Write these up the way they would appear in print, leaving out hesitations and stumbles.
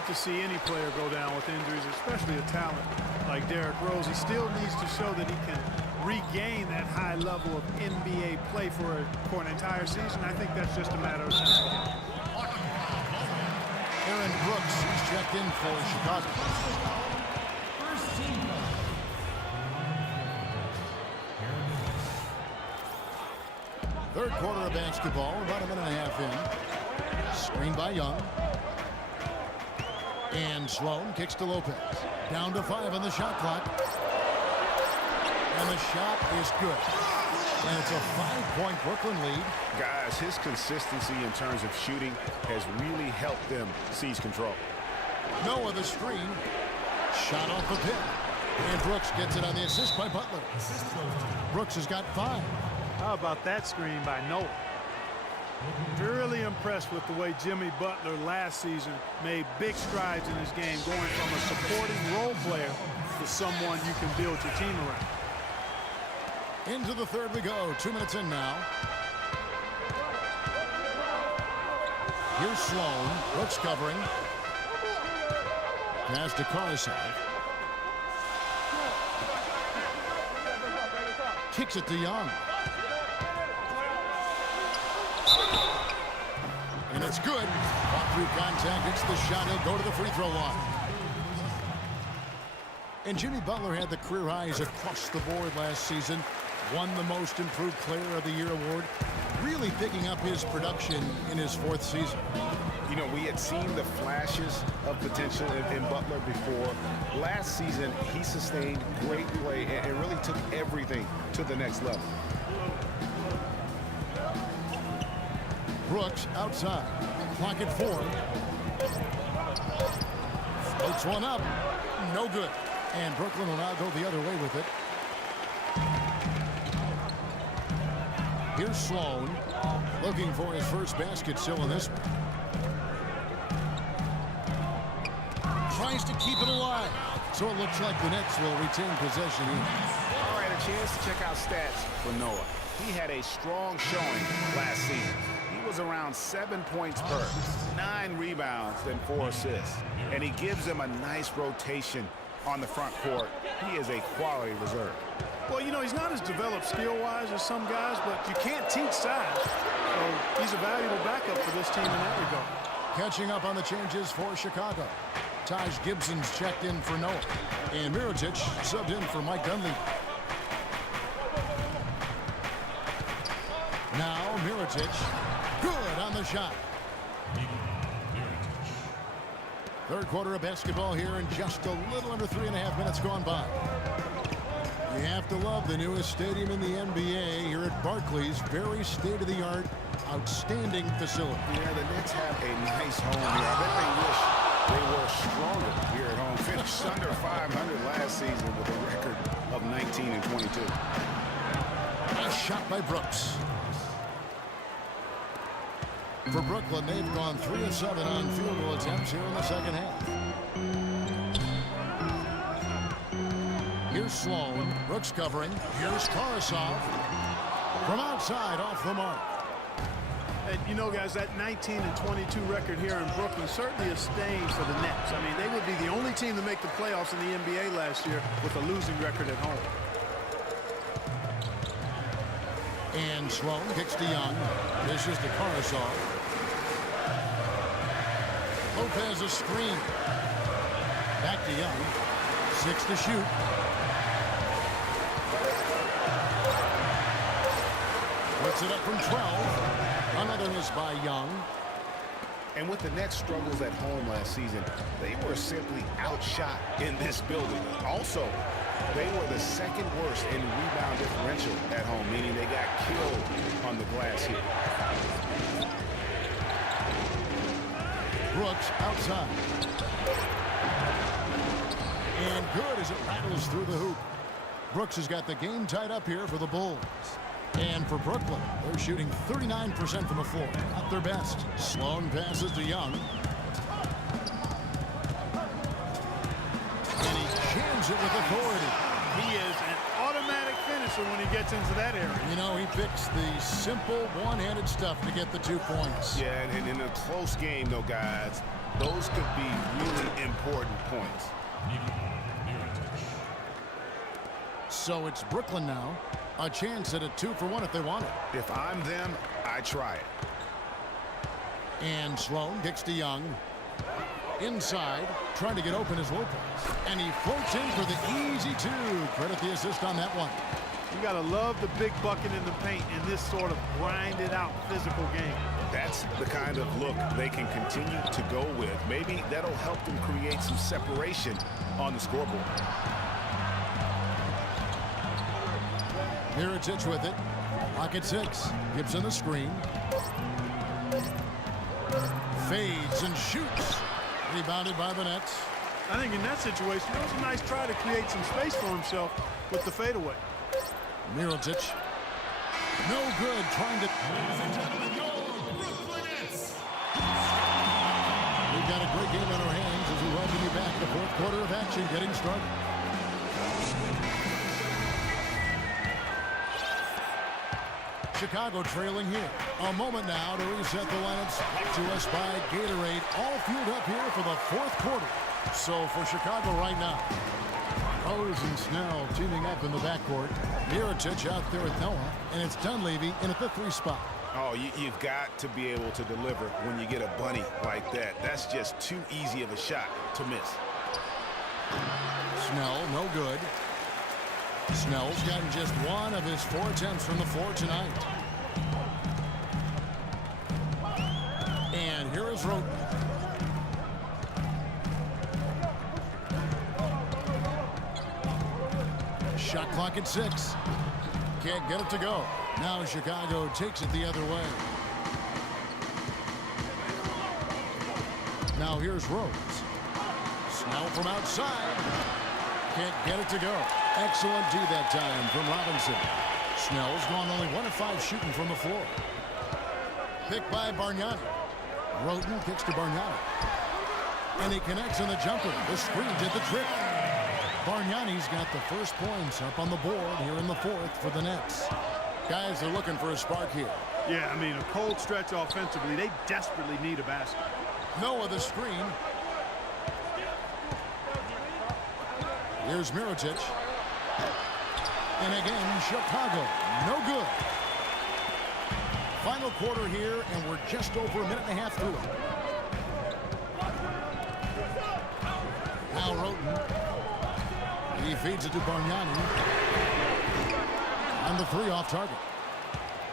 hate to see any player go down with injuries, especially a talent like Derrick Rose. He still needs to show that he can regain that high level of NBA play for an entire season. I think that's just a matter of time. Aaron Brooks is checked in for Chicago. Third quarter of basketball, about a minute and a half in. Screen by Young. And Sloan kicks to Lopez. Down to 5 on the shot clock. And the shot is good. And it's a 5-point Brooklyn lead. Guys, his consistency in terms of shooting has really helped them seize control. Noah the screen. Shot off the pin. And Brooks gets it on the assist by Butler. Brooks has got 5. How about that screen by Noah? Really impressed with the way Jimmy Butler last season made big strides in his game, going from a supporting role player to someone you can build your team around. Into the third we go. 2 minutes in now. Here's Sloan. Brooks covering. Pass to Carside. Kicks it to Young. And it's good. Fought through contact. It's the shot. He'll go to the free throw line. And Jimmy Butler had the career highs across the board last season. Won the Most Improved Player of the Year award. Really picking up his production in his 4th season. You know, we had seen the flashes of potential in Butler before. Last season, he sustained great play and really took everything to the next level. Brooks outside. Clock at 4. Floats one up. No good. And Brooklyn will now go the other way with it. Here's Sloan. Looking for his first basket still in this one. Tries to keep it alive. So it looks like the Nets will retain possession here. All right, a chance to check out stats for Noah. He had a strong showing last season. He was around 7 points per, 9 rebounds, and 4 assists. And he gives them a nice rotation on the front court. He is a quality reserve. Well, you know, he's not as developed skill-wise as some guys, but you can't teach size. So he's a valuable backup for this team in that regard. Catching up on the changes for Chicago. Taj Gibson's checked in for Noah. And Mirotic subbed in for Mike Dunleavy. Now Mirotic. Good on the shot. Third quarter of basketball here in just a little under 3.5 minutes gone by. You have to love the newest stadium in the NBA here at Barclays. Very state-of-the-art, outstanding facility. Yeah, the Nets have a nice home here. I bet they wish they were stronger here at home. Finished under 500 last season with a record of 19-22. Nice shot by Brooks. For Brooklyn, they've gone 3 of 7 on field goal attempts here in the second half. Here's Sloan. Brooks covering. Here's Carside. From outside, off the mark. And you know, guys, that 19-22 record here in Brooklyn certainly a stain for the Nets. I mean, they would be the only team to make the playoffs in the NBA last year with a losing record at home. And Sloan kicks to Young. This is to Carside. Lopez a screen. Back to Young. 6 to shoot. Puts it up from 12. Another miss by Young. And with the Nets' struggles at home last season, they were simply outshot in this building. Also, they were the second worst in rebound differential at home, meaning they got killed on the glass here. Brooks outside. And good as it rattles through the hoop. Brooks has got the game tied up here for the Bulls. And for Brooklyn, they're shooting 39% from the floor. Not their best. Sloan passes to Young. And he jams it with authority. He is an automatic finisher when he gets into that area. You know, he picks the simple one-handed stuff to get the 2 points. Yeah, and in a close game, though, guys, those could be really important points. So it's Brooklyn now. A chance at a 2-for-1 if they want it. If I'm them, I try it. And Sloan kicks to Young. Inside, trying to get open is Lopez. And he floats in for the easy 2. Credit the assist on that one. You got to love the big bucket in the paint in this sort of grinded out physical game. That's the kind of look they can continue to go with. Maybe that'll help them create some separation on the scoreboard. Mirotic with it. Pocket 6. Gibson the screen. Fades and shoots. Rebounded by the Nets. I think in that situation, it was a nice try to create some space for himself with the fadeaway. Mirotic. No good. Trying to... Ladies and gentlemen, your Brooklyn Nets. We've got a great game on our hands as we welcome you back to the 4th quarter of action getting started. Chicago trailing here. A moment now to reset the lineups. Brought to us by Gatorade. All fueled up here for the 4th quarter. So for Chicago right now, Rose and Snell teaming up in the backcourt. Mirotic out there with Noah. And it's Dunleavy in at the 3 spot. Oh, you've got to be able to deliver when you get a bunny like that. That's just too easy of a shot to miss. Snell, no good. Snell's gotten just 1 of his 4 attempts from the floor tonight. And here is Roten. Shot clock at 6. Can't get it to go. Now Chicago takes it the other way. Now here's Rose. Snell from outside. Can't get it to go. Excellent D that time from Robinson. Snell's gone only 1 of 5 shooting from the floor. Picked by Bargnani. Roten kicks to Bargnani. And he connects on the jumper. The screen did the trick. Bargnani's got the first points up on the board here in the 4th for the Nets. Guys are looking for a spark here. Yeah, I mean, a cold stretch offensively. They desperately need a basket. Noah the screen. Here's Mirotic. And again, Chicago. No good. Final quarter here, and we're just over a minute and a half through it. Now Roten. He feeds it to Bargnani. On the 3 off target.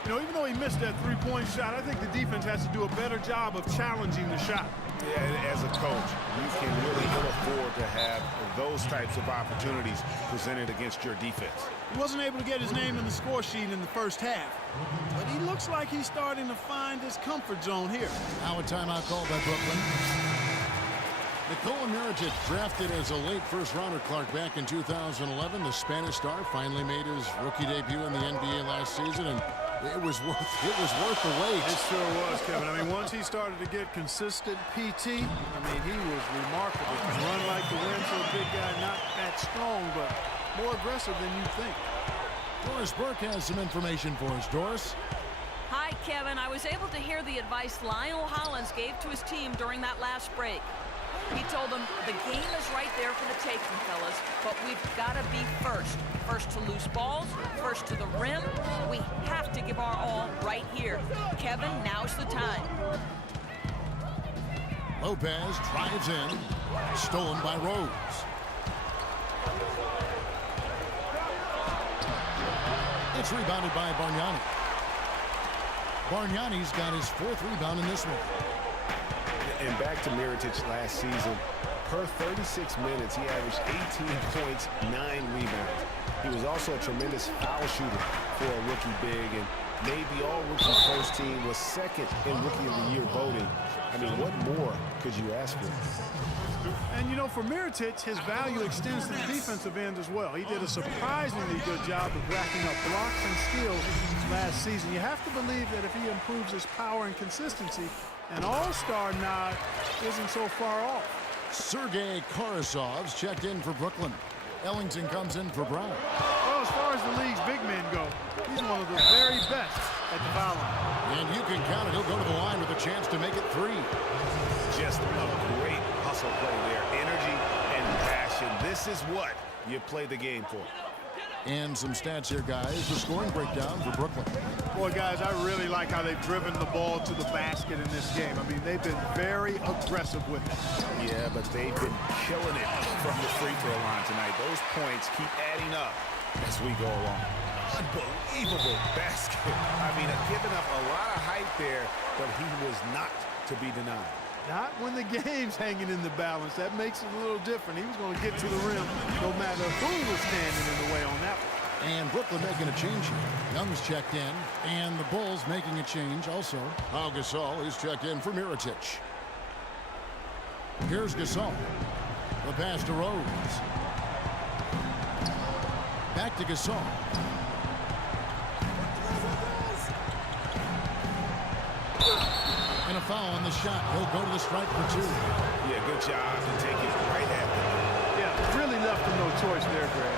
You know, even though he missed that 3-point shot, I think the defense has to do a better job of challenging the shot. Yeah, as a coach, you can really ill afford to have those types of opportunities presented against your defense. He wasn't able to get his name in the score sheet in the first half, but he looks like he's starting to find his comfort zone here. Now a timeout called by Brooklyn. Nikola Mirotic, drafted as a late first-rounder, Clark, back in 2011. The Spanish star finally made his rookie debut in the NBA last season, and it was worth the wait. It sure was, Kevin. I mean, once he started to get consistent PT, I mean, he was remarkable. He can run like the wind for a big guy, not that strong, but more aggressive than you think. Doris Burke has some information for us. Doris? Hi, Kevin. I was able to hear the advice Lionel Hollins gave to his team during that last break. He told them, the game is right there for the taking, fellas, but we've got to be first. First to loose balls, first to the rim. We have to give our all right here. Kevin, now's the time. Lopez drives in. Stolen by Rose. It's rebounded by Bargnani. Bargnani's got his 4th rebound in this one. And back to Mirotic last season, per 36 minutes, he averaged 18 points, 9 rebounds. He was also a tremendous foul shooter for a rookie big, and made the all-rookie first team, was 2nd in Rookie of the Year voting. I mean, what more could you ask for? And, you know, for Mirotic, his value extends to the defensive end as well. He did a surprisingly good job of racking up blocks and steals last season. You have to believe that if he improves his power and consistency, an all-star nod isn't so far off. Sergei Karasov's checked in for Brooklyn. Ellington comes in for Brown. Well, as far as the league's big men go, he's one of the very best. at the foul line. And you can count it. He'll go to the line with a chance to make it 3. Just a great hustle play there. Energy and passion. This is what you play the game for. And some stats here, guys. The scoring breakdown for Brooklyn. Boy, guys, I really like how they've driven the ball to the basket in this game. I mean, they've been very aggressive with it. Yeah, but they've been killing it from the free throw line tonight. Those points keep adding up as we go along. Unbelievable basket. I mean, giving up a lot of height there, but he was not to be denied. Not when the game's hanging in the balance. That makes it a little different. He was going to get to the rim no matter who was standing in the way on that one. And Brooklyn making a change here. Young's checked in, and the Bulls making a change also. Pau Gasol is checked in for Mirotic. Here's Gasol. The pass to Rose. Back to Gasol. And a foul on the shot. He'll go to the strike for 2. Yeah, good job to take it right at them. Yeah, really left him no choice there, Greg.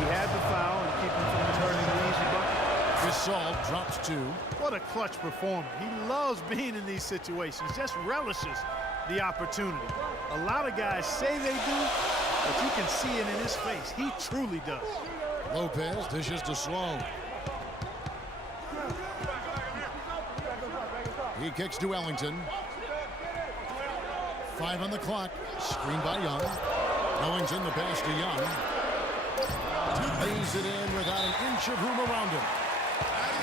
He had the foul and keep him from turning the easy bucket. Gasol drops 2. What a clutch performer. He loves being in these situations, just relishes the opportunity. A lot of guys say they do, but you can see it in his face. He truly does. Lopez dishes to Sloan. He kicks to Ellington. 5 on the clock. Screen by Young. Ellington, the pass to Young. Lays it in without an inch of room around him.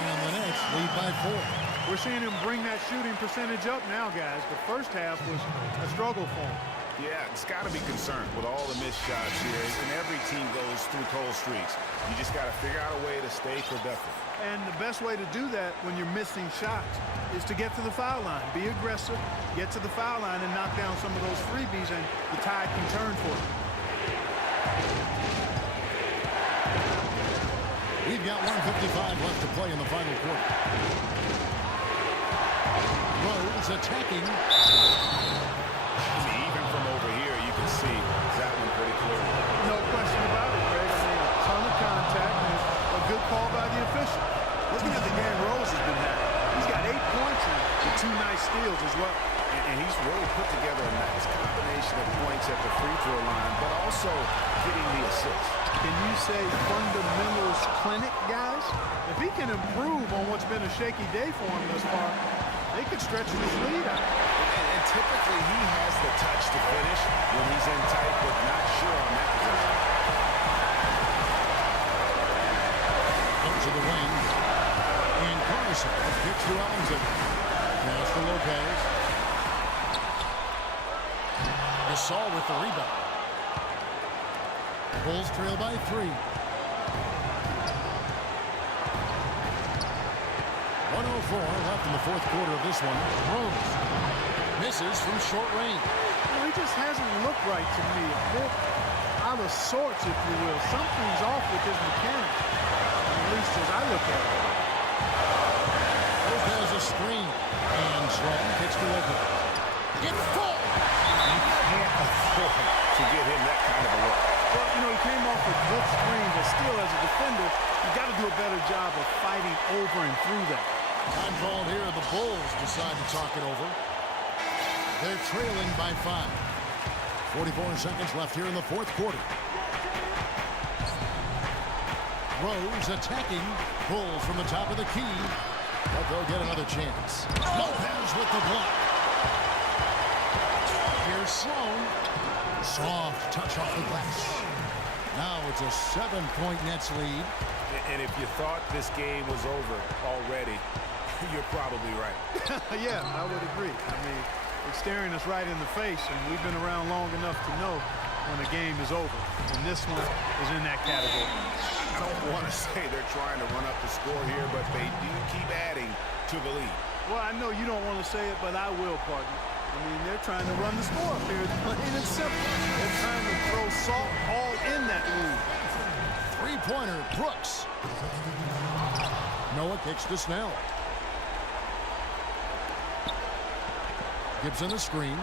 And the Nets lead by 4. We're seeing him bring that shooting percentage up now, guys. The first half was a struggle for him. Yeah, it's got to be concerned with all the missed shots here. And every team goes through cold streaks. You just got to figure out a way to stay productive. And the best way to do that when you're missing shots is to get to the foul line. Be aggressive, get to the foul line, and knock down some of those freebies, and the tide can turn for you. We've got 1:55 left to play in the final quarter. Rose attacking. I mean, even from over here, you can see that one pretty clearly. No question about it, Greg. I mean, a ton of contact and a good call by the official. Looking at the game Rose has been having, he's got 8 points and 2 nice steals as well. And he's really put together a nice combination of points at the free throw line, but also getting the assist. Can you say fundamentals clinic, guys? If he can improve on what's been a shaky day for him thus far, they could stretch this lead out. And typically he has the touch to finish when he's in tight, but not sure on that position. Up to the wing. And Carson kicks to Ellington. Pass to Lopez. Gasol with the rebound. Bulls trail by 3. 1:04 left in the fourth quarter of this one. Rose misses from short range. Well, he just hasn't looked right to me. A bit out of sorts, if you will. Something's off with his mechanics, at least as I look at it. Lopez a screen. And Sloan kicks to Lopez. It's full. You can't afford to give him that kind of a look. Well, you know, he came off a good screen, but still, as a defender, you got to do a better job of fighting over and through that. Time called here. The Bulls decide to talk it over. They're trailing by 5. 44 seconds left here in the fourth quarter. Rose attacking. Bulls from the top of the key. But they'll get another chance. Lopez with the block. Here's Sloan. Soft touch off the glass. Now it's a 7-point Nets lead. And if you thought this game was over already, you're probably right. Yeah, I would agree. I mean, it's staring us right in the face, and we've been around long enough to know when a game is over. And this one is in that category. I don't want to say they're trying to run up the score here, but they do keep adding to the lead. Well, I know you don't want to say it, but I will, partner. I mean, they're trying to run the score up here. It's plain and simple. They're trying to throw salt all in that lead. Three-pointer, Brooks. Noah kicks to Snell. Gibson a screen.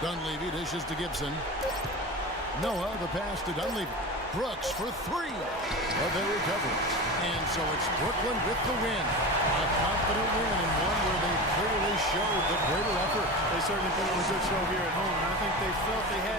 Dunleavy dishes to Gibson. Noah the pass to Dunleavy. Brooks for three. But they recover. And so it's Brooklyn with the win. A confident win and one where they clearly showed the greater effort. They certainly put on a good show here at home, and I think they felt they had